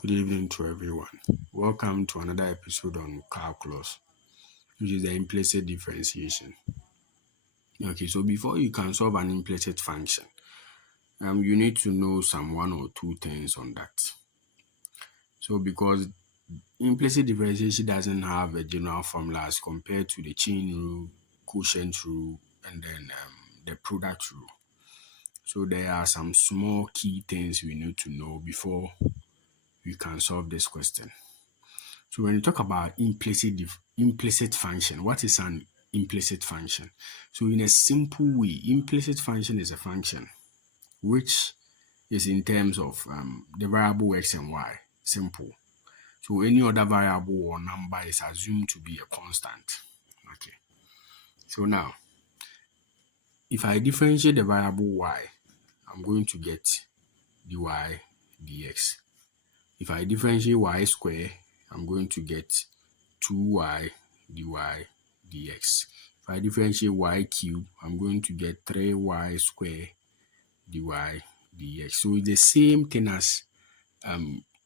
Good evening to everyone. Welcome to another episode on calculus, which is the implicit differentiation. Okay, so before you can solve an implicit function, you need to know some one or two things on that. So because implicit differentiation doesn't have a general formula as compared to the chain rule, quotient rule, and then the product rule. So there are some small key things we need to know before we can solve this question. So when you talk about implicit function, what is an implicit function? So in a simple way, implicit function is a function which is in terms of the variable x and y. Simple. So any other variable or number is assumed to be a constant. Okay. So now, if I differentiate the variable y, I'm going to get dy dx. If I differentiate y square, I'm going to get 2y dy dx. If I differentiate y cube, I'm going to get 3y square dy dx. So it's the same thing as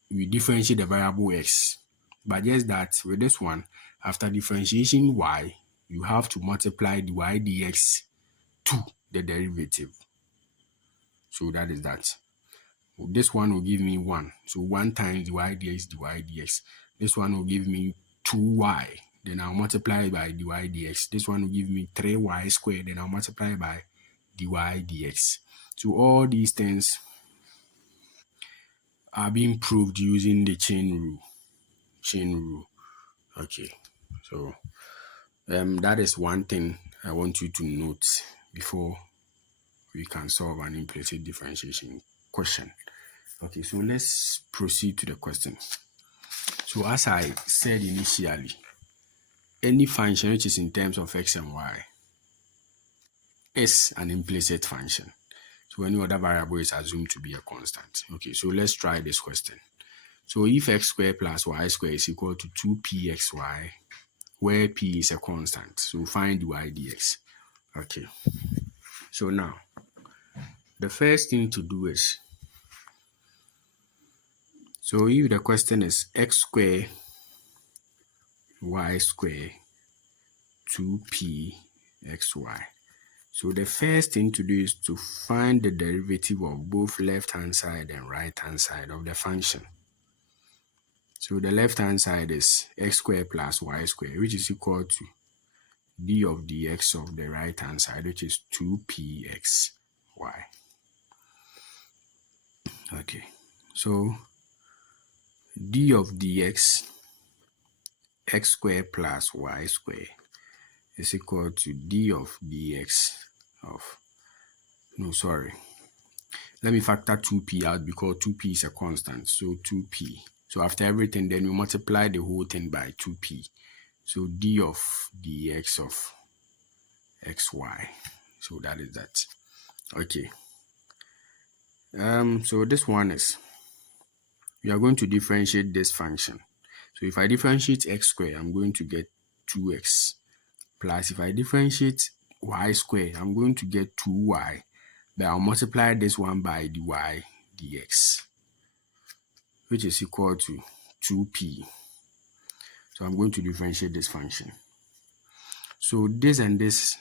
we differentiate the variable x, but just that with this one, after differentiation y, you have to multiply dy dx to the derivative. So that is that. This one will give me 1. So 1 times dy dx. This one will give me 2y. Then I'll multiply by dy dx. This one will give me 3y squared. Then I'll multiply by dy dx. So all these things are being proved using the chain rule. Okay. So that is one thing I want you to note before we can solve an implicit differentiation question. Okay, so let's proceed to the question. So as I said initially, any function which is in terms of x and y is an implicit function. So any other variable is assumed to be a constant. Okay, so let's try this question. So if x squared plus y squared is equal to 2pxy, where p is a constant, so find dy dx. Okay, so now the first thing to do is, so if the question is x squared y squared 2p xy. So the first thing to do is to find the derivative of both left-hand side and right-hand side of the function. So the left-hand side is x squared plus y squared, which is equal to d of dx of the right-hand side, which is 2pxy. Okay, so d of dx, x squared plus y squared, is equal to d of dx of, let me factor 2p out because 2p is a constant, so 2p. So after everything, then we multiply the whole thing by 2p. So d of dx of xy. So that is that. Okay. So this one is, we are going to differentiate this function. So if I differentiate x squared, I'm going to get 2x. Plus if I differentiate y squared, I'm going to get 2y. But I'll multiply this one by dy dx, which is equal to 2p. So I'm going to differentiate this function. So this and this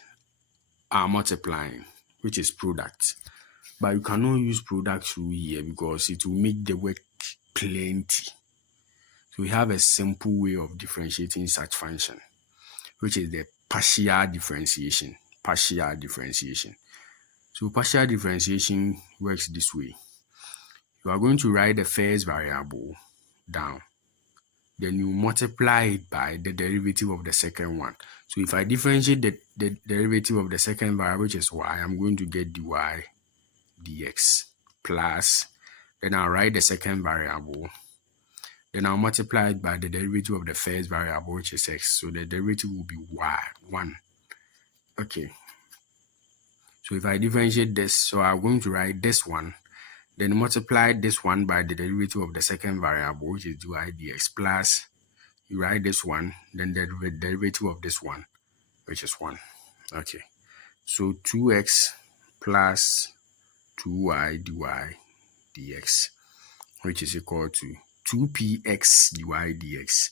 are multiplying, which is product. But you cannot use product rule here because it will make the work plenty. So we have a simple way of differentiating such function, which is the partial differentiation. So partial differentiation works this way. You are going to write the first variable down. Then you multiply it by the derivative of the second one. So if I differentiate the derivative of the second variable, which is y, I'm going to get dy dx plus, then I'll write the second variable. Then I'll multiply it by the derivative of the first variable, which is x. So the derivative will be y, 1. Okay. So if I differentiate this, so I'm going to write this one, then multiply this one by the derivative of the second variable, which is dy dx, plus you write this one, then the derivative of this one, which is 1. Okay. So 2x plus 2y dy dx, which is equal to 2px dy dx,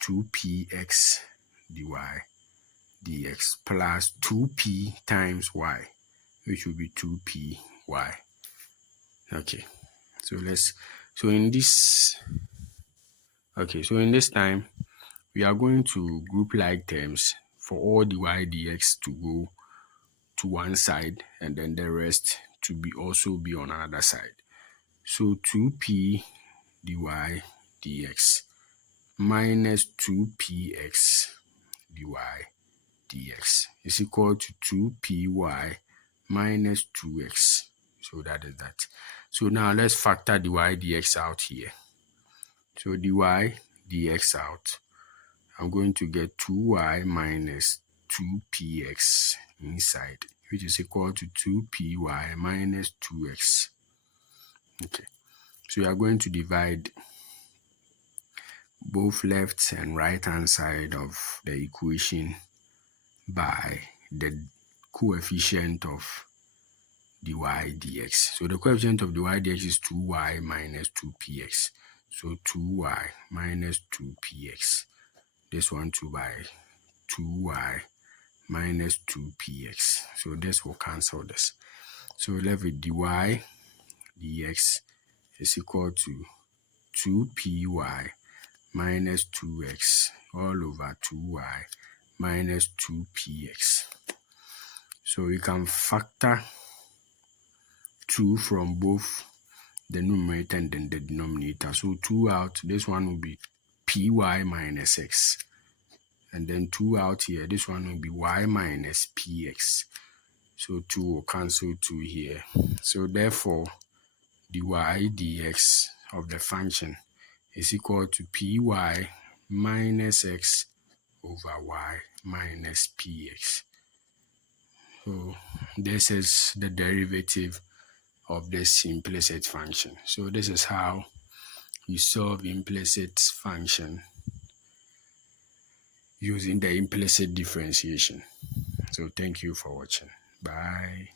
2px dy dx plus 2p times y, which will be 2py. Okay, so in this time we are going to group like terms for all dy dx to go to one side and then the rest to be also be on another side. So 2p dy dx minus 2px dy dx is equal to 2py minus 2x. So that is that. So now let's factor dy dx out here. So dy dx out, I'm going to get 2y minus 2px inside, which is equal to 2py minus 2x. Okay, so we are going to divide both left and right hand side of the equation by the coefficient of dy dx. So the coefficient of dy dx is 2y minus 2px. So 2y minus 2px. This one 2 by 2y minus 2px. So this will cancel this. So left with dy dx is equal to 2py minus 2x all over 2y minus 2px. So we can factor 2 from both the numerator and then the denominator. So 2 out, this one will be py minus x. And then 2 out here, this one will be y minus px. So 2 will cancel 2 here. So therefore, dy dx of the function is equal to py minus x over y minus px. So this is the derivative of this implicit function. So this is how you solve implicit function using the implicit differentiation. So thank you for watching. Bye.